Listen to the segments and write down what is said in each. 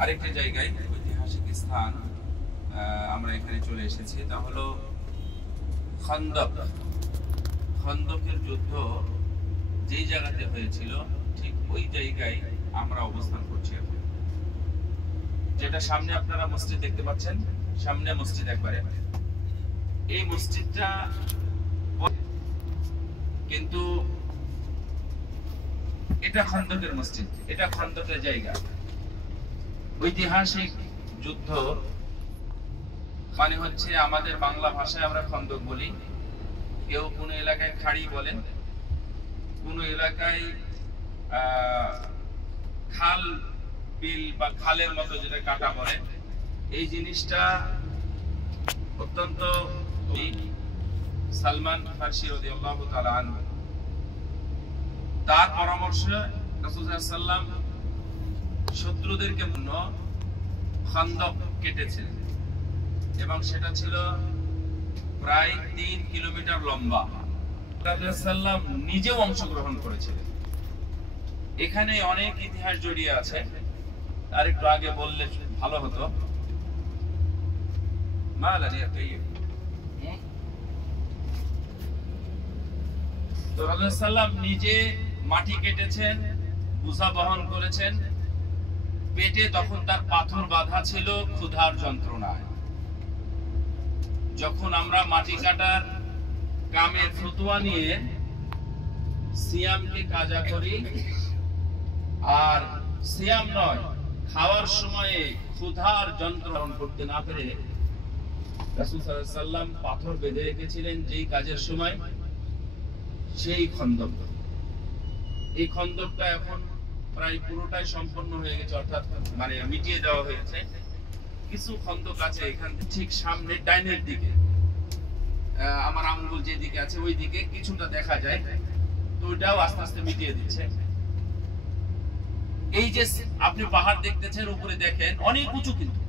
আরেকটা জায়গায় ঐতিহাসিক স্থান আমরা এখানে চলে এসেছি, তা হলো খন্দক। খন্দকের যুদ্ধ যেই জায়গাতে হয়েছিল ঠিক ওই জায়গায় আমরা অবস্থান করছি এখন। যেটা সামনে আপনারা মসজিদ দেখতে পাচ্ছেন, সামনে মসজিদ একবারে, এই মসজিদটা কিন্তু এটা খন্দকের মসজিদ, এটা খন্দকের জায়গা। ঐতিহাসিক যুদ্ধ মানে হচ্ছে আমাদের বাংলা ভাষায় আমরা খন্দক বলি, কেউ কোন এলাকায় খাড়ি বলেন, কোন এলাকায় খাল বিল বা খালের মতো যেটা কাটা বলে। এই জিনিসটা অত্যন্ত সালমান ফারসি রাদিয়াল্লাহু তাআলা আনহু তার পরামর্শে রাসূল সাল্লাল্লাহু আলাইহি ওয়াসাল্লাম শত্রুদেরকে খন্দক কেটেছিলেন এবং সেটা ছিল প্রায় 3 কিলোমিটার লম্বা। রাসূল সাল্লাল্লাহু নিজেও অংশগ্রহণ করেছিলেন। এখানে অনেক ইতিহাস জড়িয়ে আছে, আর একটু আগে বললে ভালো হতো। তো রাসূল সাল্লাল্লাহু নিজে মাটি কেটেছেন, বোঝা বহন করেছেন, পেটে তখন তার পাথর বাঁধা ছিল ক্ষুধার যন্ত্রণায়। যখন আমরা মাটি কাটার কামের ফতোয়া নিয়ে সিয়ামকে কাজা করি, আর সিয়াম নয় খাওয়ার সময়ে ক্ষুধার যন্ত্রণা করতে না পেরে রাসূল সাল্লাল্লাহু আলাইহি ওয়াসাল্লাম পাথর বেঁধে রেখেছিলেন যেই কাজের সময়, সেই খন্দক। এই খন্দকটা এখন প্রায় পুরোটাই সম্পন্ন হয়ে গেছে, অর্থাৎ মানে মিটিয়ে দেওয়া হয়েছে। কিছু খন্দক আছে এখান থেকে ঠিক সামনে ডাইনের দিকে, আমার আঙ্গুল যেদিকে আছে ওই দিকে কিছুটা দেখা যায়, তো ওইটাও আস্তে আস্তে মিটিয়ে দিচ্ছে। এই যে আপনি পাহাড় দেখতেছেন, উপরে দেখেন অনেক উঁচু, কিন্তু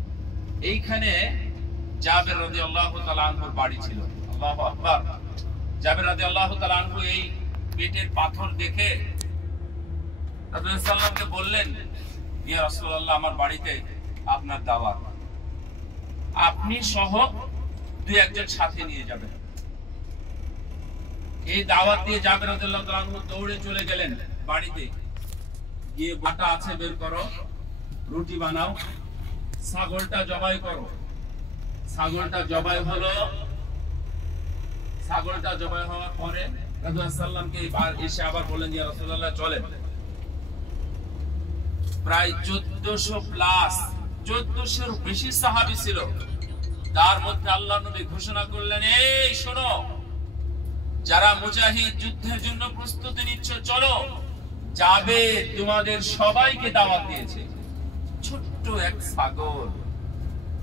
এইখানে জাবের রাদিয়াল্লাহু তাআলা আনহুর বাড়ি ছিল। আল্লাহু আকবার। জাবের রাদিয়াল্লাহু তাআলা আনহু এই পেটের পাথর দেখে রাসূল সাল্লাল্লাহু আলাইহি ওয়াসাল্লামকে বললেন, ইয়া রাসূলুল্লাহ, আমার বাড়িতে আপনার দাওয়াত, আপনি সহ দুই একজন সাথে নিয়ে যাবেন। এই দাওয়াত দিয়ে জাবের রাদিয়াল্লাহু তাআলা আনহু দৌড়ে চলে গেলেন বাড়িতে। গিয়ে বাটা আছে বের করো, রুটি বানাও, ছাগলটা জবাই করো। ছাগলটা জবাই হলো। ছাগলটা জবাই হওয়ার পরে রাসূল সাল্লাল্লাহু আলাইহি ওয়াসাল্লামকে এসে আবার বললেন, ইয়া রাসূলুল্লাহ চলেন। প্রায় 1400 বেশি সাহাবী ছিল। তার মধ্যে আল্লাহর নবী ঘোষণা করলেন, এই শোনো, যারা মুজাহিদ যুদ্ধের জন্য প্রস্তুতি নিচ্ছ, চলো, যাবে, তোমাদের সবাইকে দাওয়াত দিয়েছে। ছোট্ট এক ছাগল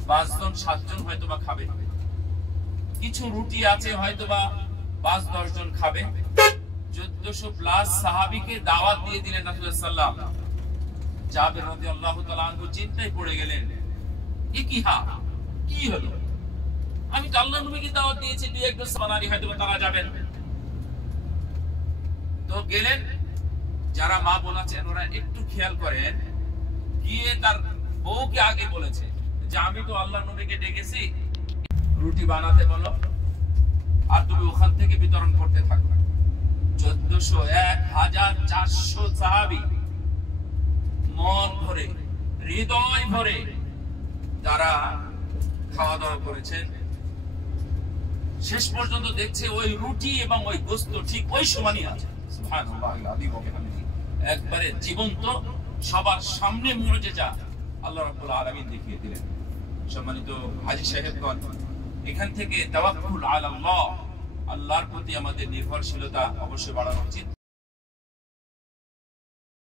5 জন 7 জন হয়তোবা খাবে, কিছু রুটি আছে হয়তোবা 5-10 জন খাবে। 1400+ সাহাবীকে দাওয়াত দিয়ে দিলেন রাসূল সাল্লাল্লাহু আলাইহি ওয়াসাল্লাম। জাবের রাদিয়াল্লাহু তাআলা আনহু চিন্তায় পড়ে গেলেন, কি হলো? আমি তো আল্লাহর নবীকে দাওয়াত দিয়েছি, দুই একজন সাহাবী হয়তো তারা যাবেন। তো গেলেন। যারা মা বোন আছেন ওরা একটু খেয়াল করেন, গিয়ে তার বউকে আগে বলেছে যে আমি তো আল্লাহর নবীকে ডেকেছি, রুটি বানাতে বলো, আর তুমি ওখান থেকে বিতরণ করতে থাকো। 1400-1400 সাহাবী মন ভরে, হৃদয় ভরে তারা খাওয়া দাওয়া করেছেন। শেষ পর্যন্ত দেখছে ওই রুটি এবং ওই গোশত ঠিক ওই সমানই আছে। সুবহানাল্লাহিল আযীম ওয়া বিহামদিহি, একবারে জীবন্ত, সবার সামনে মুজিজা আল্লাহ রাব্বুল আলামিন দেখিয়ে দিলেন। সম্মানিত হাজী সাহেবগণ, এখান থেকে তাওয়াক্কুল আলাল্লাহ, আল্লাহর প্রতি আমাদের নির্ভরশীলতা অবশ্যই বাড়ানো উচিত।